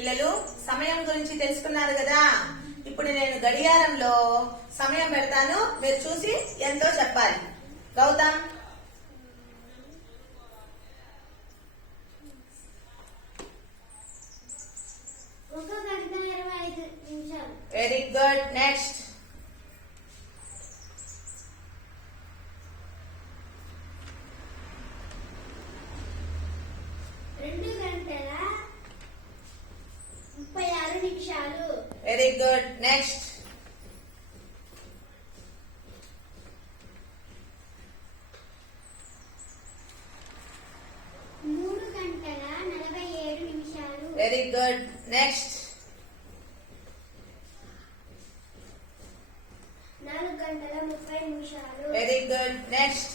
పిల్లలు సమయం గురించి తెలుసుకున్నారు కదా? ఇప్పుడు నేను గడియారంలో సమయం పెడతాను. మీరు చూసి ఎంతో చెప్పాలి. గౌతమ్. వెరీ గుడ్ నెక్స్ట్ రెండు గంటల ముప్పై ఆరు నిమిషాలు. వెరీ గుడ్ నెక్స్ట్ మూడు గంటల నలభై ఏడు నిమిషాలు. వెరీ గుడ్ నెక్స్ట్ నాలుగు గంటల ముప్పై నిమిషాలు. Very good next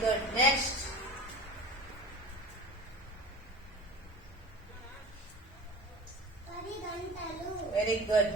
good. Next. Very good.